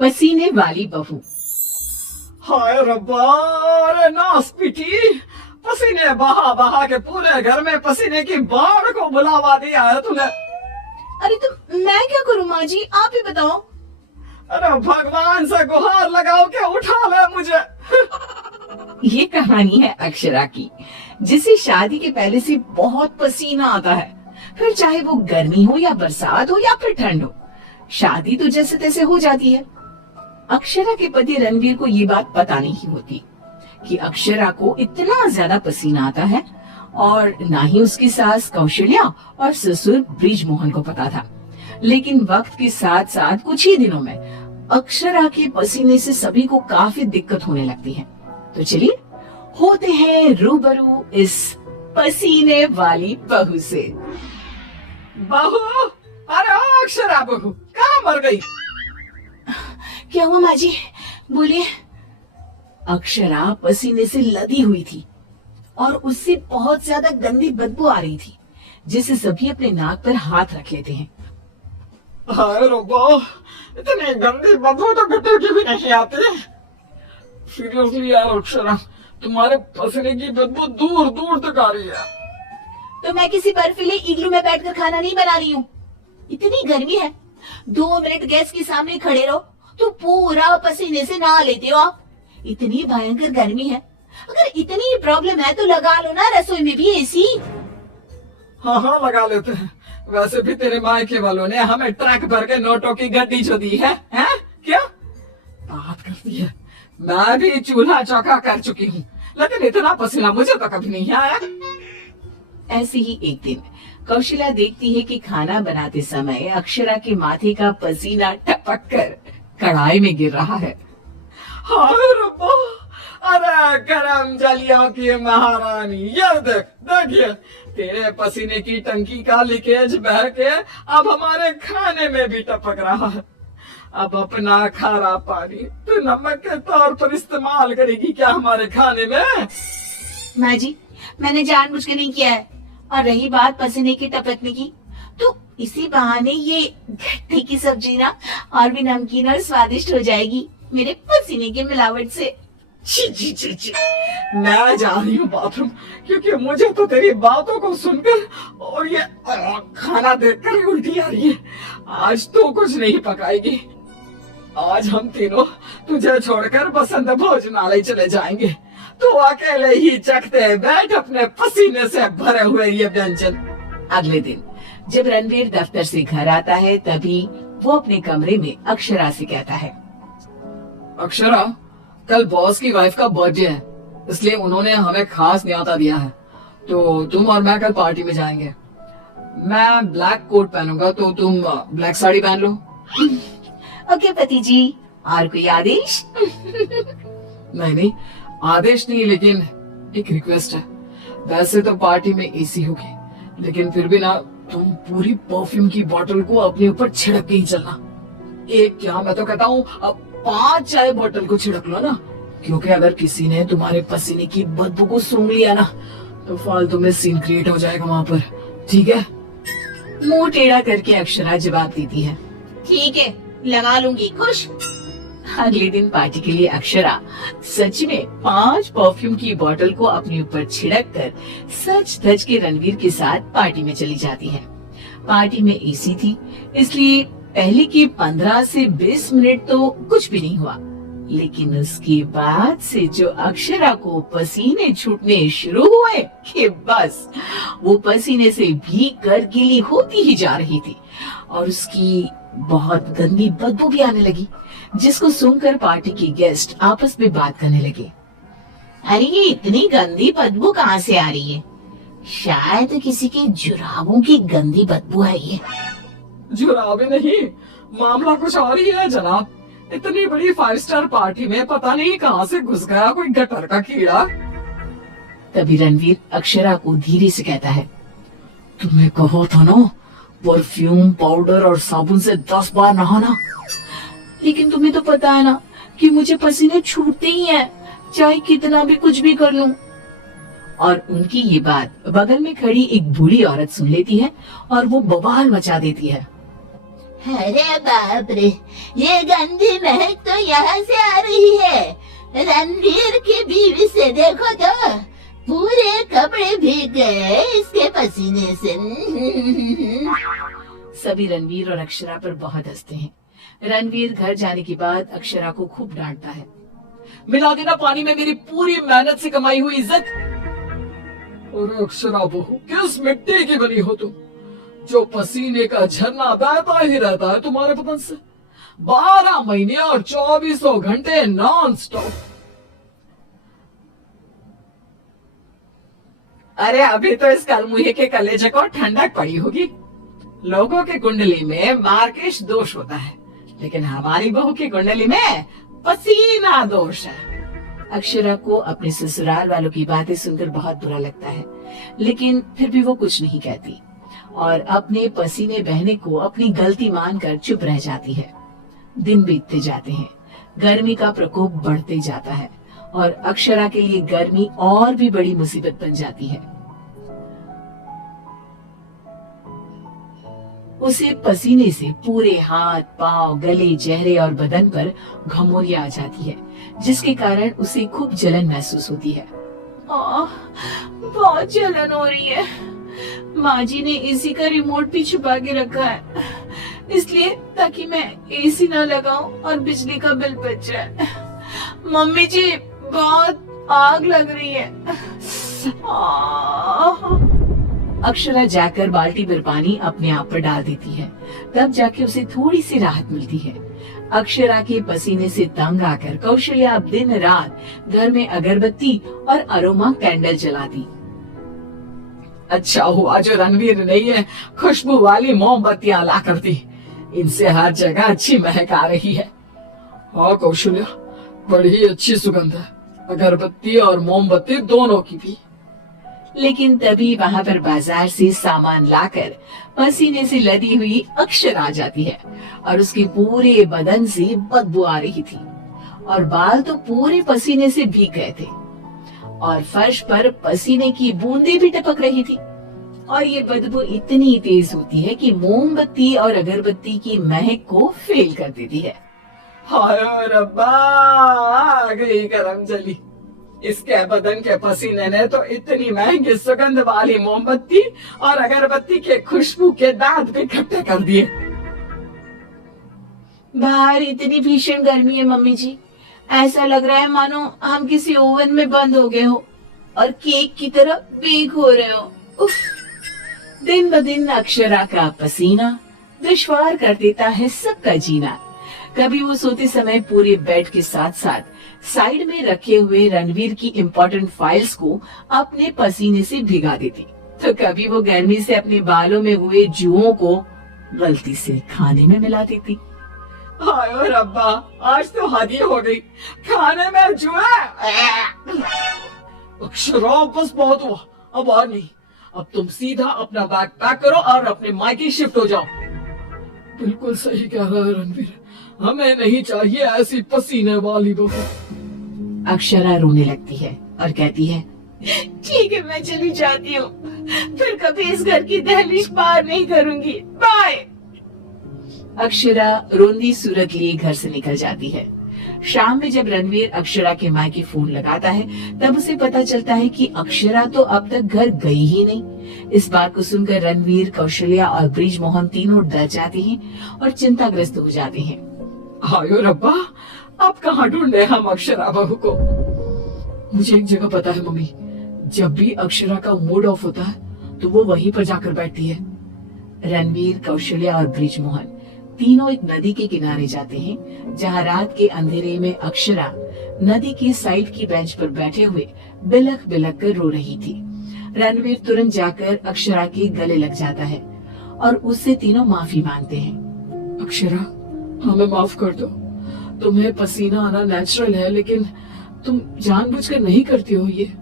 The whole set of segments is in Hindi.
पसीने वाली बहू। हाय रब्बा, अरे नास पीटी, पसीने बहा बहा के पूरे घर में पसीने की बाढ़ को बुलावा दिया है तूने। अरे तो मैं क्या करूं माँ जी, आप ही बताओ। अरे भगवान से गुहार लगाओ के उठा ले मुझे। ये कहानी है अक्षरा की, जिसे शादी के पहले से बहुत पसीना आता है, फिर चाहे वो गर्मी हो या बरसात हो या फिर ठंड हो, शादी तो जैसे तैसे हो जाती है। अक्षरा के पति रणवीर को ये बात पता नहीं होती कि अक्षरा को इतना ज्यादा पसीना आता है, और ना ही उसकी सास कौशल्या और ससुर ब्रिजमोहन को पता था। लेकिन वक्त के साथ साथ कुछ ही दिनों में अक्षरा के पसीने से सभी को काफी दिक्कत होने लगती है। तो चलिए होते हैं रूबरू इस पसीने वाली बहू से। बहू, अरे अक्षरा बहू, कहाँ मर गई? क्या हुआ माँ जी, बोलिए। अक्षरा पसीने से लदी हुई थी और उससे बहुत ज्यादा गंदी बदबू आ रही थी, जिसे सभी अपने नाक पर हाथ रख लेते हैं। हाय रब्बा, इतनी गंदी बदबू तो गटर की भी नहीं आती। सीरियसली यार अक्षरा, तुम्हारे पसीने की बदबू दूर दूर तक आ रही है। तो मैं किसी बर्फीले इग्लू में बैठकर खाना नहीं बना रही हूँ। इतनी गर्मी है, 2 मिनट गैस के सामने खड़े रहो तो पूरा पसीने से नहा लेते हो आप। इतनी भयंकर गर्मी है, अगर इतनी प्रॉब्लम है तो लगा लो ना रसोई में भी एसी। हाँ हाँ, लगा लेते हैं। वैसे भी तेरे मायके वालों ने हमें ट्रक भर के नोटों की गड्डी जो दी है, क्या बात करती है। मैं भी चूल्हा चौका कर चुकी हूँ, लेकिन इतना पसीना मुझे तो कभी नहीं आया। ऐसे ही एक दिन कौशल्या देखती है कि खाना बनाते समय अक्षरा के माथे का पसीना टपक कर कढ़ाई में गिर रहा है। हाय रब्बा, अरे गरम जलियों की महारानी, ये देखिए तेरे पसीने की टंकी का लीकेज बह के अब हमारे खाने में भी टपक रहा है। अब अपना खारा पानी तो नमक के तौर पर इस्तेमाल करेगी क्या हमारे खाने में? माँ जी, मैंने जानबूझ के नहीं किया है। और रही बात पसीने की टपकने की, तो इसी बहाने ये गट्टे की सब्जी ना और भी नमकीन और स्वादिष्ट हो जाएगी मेरे पसीने की मिलावट से। छी छी छी छी, मैं जा रही हूँ बाथरूम, क्योंकि मुझे तो तेरी बातों को सुनकर और ये खाना देखकर उल्टी आ रही है। आज तो कुछ नहीं पकाएगी। आज हम तीनों तुझे छोड़कर बसंत भोजनालय चले जाएंगे, तो अकेले ही चखते बैठ अपने पसीने से भरे हुए ये व्यंजन। अगले दिन जब रणवीर दफ्तर से घर आता है, तभी वो अपने कमरे में अक्षरा से कहता है, अक्षरा, कल बॉस की वाइफ का बर्थडे है, इसलिए उन्होंने हमें खास न्योता दिया है, तो तुम और मैं कल पार्टी में जाएंगे। मैं ब्लैक कोट पहनूंगा, तो तुम ब्लैक साड़ी पहन लो। ओके पति जी, और कोई आदेश? नहीं, आदेश नहीं, लेकिन एक रिक्वेस्ट है। वैसे तो पार्टी में एसी होगी, लेकिन फिर भी ना तुम पूरी परफ्यूम की बोतल को अपने ऊपर छिड़क के ही चलना। एक क्या, मैं तो कहता हूँ 5 चाय बोतल को छिड़क लो ना, क्योंकि अगर किसी ने तुम्हारे पसीने की बदबू को सूंघ लिया ना, तो फालतू में सीन क्रिएट हो जाएगा वहाँ पर, ठीक है? मुंह टेढ़ा करके अक्षरा जवाब देती है, ठीक है, लगा लूंगी, खुश। अगले दिन पार्टी के लिए अक्षरा सच में 5 परफ्यूम की बोतल को अपने ऊपर छिड़क कर सच धज के रणवीर के साथ पार्टी में चली जाती है। पार्टी में एसी थी, इसलिए पहले के 15 से 20 मिनट तो कुछ भी नहीं हुआ, लेकिन उसके बाद से जो अक्षरा को पसीने छूटने शुरू हुए कि बस वो पसीने से भीग कर गीली होती ही जा रही थी, और उसकी बहुत गंदी बदबू भी आने लगी, जिसको सुनकर पार्टी के गेस्ट आपस में बात करने लगे। अरे ये इतनी गंदी बदबू कहाँ से आ रही है? शायद किसी के जुराबों की गंदी बदबू है ये। जुराबे नहीं, मामला कुछ और ही है जनाब। इतनी बड़ी 5 स्टार पार्टी में पता नहीं कहाँ से घुस गया कोई गटर का कीड़ा। तभी रणवीर अक्षरा को धीरे से कहता है, तुम्हें कहो था ना परफ्यूम, पाउडर और साबुन से 10 बार नहाना। लेकिन तुम्हें तो पता है ना कि मुझे पसीने छूटते ही हैं, चाहे कितना भी कुछ भी कर लूं। और उनकी ये बात बगल में खड़ी एक बूढ़ी औरत सुन लेती है और वो बवाल मचा देती है। अरे बाप रे, ये गंदी महक तो यहाँ से आ रही है। रणवीर की बीवी से देखो तो पूरे कपड़े भीग गए इसके पसीने से। सभी रणवीर और अक्षरा पर बहुत हंसते हैं। रणवीर घर जाने के बाद अक्षरा को खूब डांटता है। मिला देना पानी में मेरी पूरी मेहनत से कमाई हुई इज्जत। और अक्षरा बहू, किस मिट्टी की बनी हो तुम, जो पसीने का झरना बहता ही रहता है तुम्हारे बदन से 12 महीने और 24 घंटे नॉन स्टॉप। अरे अभी तो इस कलमुहे के कलेजे को ठंडक पड़ी होगी। लोगों की कुंडली में मार्केश दोष होता है, लेकिन हमारी बहू की कुंडली में पसीना दोष है। अक्षरा को अपने ससुराल वालों की बातें सुनकर बहुत बुरा लगता है, लेकिन फिर भी वो कुछ नहीं कहती और अपने पसीने बहने को अपनी गलती मानकर चुप रह जाती है। दिन बीतते जाते हैं, गर्मी का प्रकोप बढ़ते जाता है और अक्षरा के लिए गर्मी और भी बड़ी मुसीबत बन जाती है। उसे पसीने से पूरे हाथ, पांव, गले, चेहरे और बदन पर घमौरियां आ जाती है, जिसके कारण उसे खूब जलन महसूस होती है। बहुत जलन हो रही है। माँ जी ने एसी का रिमोट भी छुपा के रखा है, इसलिए ताकि मैं एसी ना लगाऊं और बिजली का बिल बच जाए। मम्मी जी, बहुत आग लग रही है। अक्षरा जाकर बाल्टी भर पानी अपने आप पर डाल देती है, तब जाके उसे थोड़ी सी राहत मिलती है। अक्षरा के पसीने से तंग आकर कौशल्या अब दिन रात घर में अगरबत्ती और अरोमा कैंडल जलाती। अच्छा हुआ जो रणवीर ने ये खुशबू वाली मोमबत्तियां ला कर दी, इनसे हर जगह अच्छी महक आ रही है। हाँ कौशल्या, बड़ी अच्छी सुगंध है, अगरबत्ती और मोमबत्ती दोनों की भी। लेकिन तभी वहाँ पर बाजार से सामान लाकर पसीने से लदी हुई अक्षरा आ जाती है और उसके पूरे बदन से बदबू आ रही थी और बाल तो पूरे पसीने से भीग गए थे और फर्श पर पसीने की बूंदें भी टपक रही थी और ये बदबू इतनी तेज होती है कि मोमबत्ती और अगरबत्ती की महक को फेल कर देती है। हाय रब्बा, आ गई करम जली। इसके बदन के पसीने ने तो इतनी महंगी सुगंध वाली मोमबत्ती और अगरबत्ती के खुशबू के दांत भी इकट्ठे कर दिए। बाहर इतनी भीषण गर्मी है मम्मी जी, ऐसा लग रहा है मानो हम किसी ओवन में बंद हो गए हो और केक की तरह बेक हो रहे हो। उफ। दिन ब दिन अक्षरा का पसीना दुश्वार कर देता है सबका जीना। कभी वो सोते समय पूरे बेड के साथ साथ साइड में रखे हुए रणवीर की इम्पोर्टेंट फाइल्स को अपने पसीने से भिगा देती, तो कभी वो गर्मी से अपने बालों में हुए जुओं को गलती से खाने में मिला देती। हाय रब्बा, आज तो हद ही हो गई, खाने में जुआ। अक्षरा, बस बहुत हुआ, अब और नहीं। अब तुम सीधा अपना बैग पैक करो और अपने मायके शिफ्ट हो जाओ। बिल्कुल सही कह रहा है रणवीर, हमें नहीं चाहिए ऐसी पसीने वाली बहू। अक्षरा रोने लगती है और कहती है, ठीक है मैं चली जाती हूँ, फिर कभी इस घर की दहलीज पार नहीं करूंगी, बाय। अक्षरा रोंदी सूरत लिए घर से निकल जाती है। शाम में जब रणवीर अक्षरा के मायके फोन लगाता है, तब उसे पता चलता है कि अक्षरा तो अब तक घर गई ही नहीं। इस बात को सुनकर रणवीर, कौशल्या और ब्रिजमोहन तीनों डर जाते हैं और चिंताग्रस्त हो जाते हैं। हायो रब्बा, अब कहाँ ढूंढे हम अक्षरा बहू को। मुझे एक जगह पता है मम्मी, जब भी अक्षरा का मूड ऑफ होता है तो वो वहीं पर जाकर बैठती है। रणवीर, कौशल्या और ब्रिजमोहन तीनों एक नदी के किनारे जाते हैं, जहाँ रात के अंधेरे में अक्षरा नदी की साइड की बेंच पर बैठे हुए बिलख बिलख कर रो रही थी। रणवीर तुरंत जाकर अक्षरा के गले लग जाता है और उससे तीनों माफी मांगते हैं। अक्षरा, हमें माफ कर दो, तुम्हें पसीना आना नेचुरल है, लेकिन तुम जानबूझकर नहीं करती हो ये,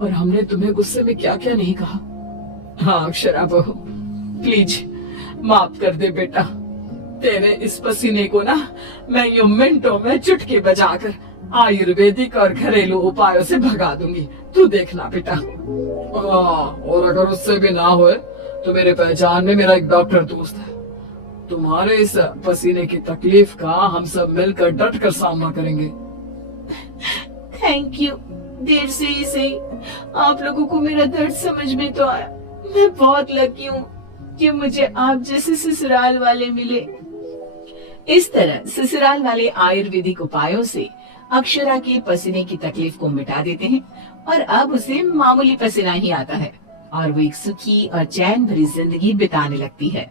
और हमने तुम्हें गुस्से में क्या क्या नहीं कहा। हाँ अक्षरा बहू, प्लीज माफ कर दे बेटा, तेरे इस पसीने को ना मैं यूं मिनटों में चुटकी बजाकर आयुर्वेदिक और घरेलू उपायों से भगा दूंगी, तू देखना बेटा। और अगर उससे भी ना होए तो मेरे पहचान में मेरा एक डॉक्टर दोस्त है, तुम्हारे इस पसीने की तकलीफ का हम सब मिलकर डट कर सामना करेंगे। Thank you. देर से ही सही आप लोगों को मेरा दर्द समझ में तो आया। मैं बहुत लकी हूँ कि मुझे आप जैसे ससुराल वाले मिले। इस तरह ससुराल वाले आयुर्वेदिक उपायों से अक्षरा के पसीने की तकलीफ को मिटा देते हैं और अब उसे मामूली पसीना ही आता है और वो एक सुखी और चैन भरी जिंदगी बिताने लगती है।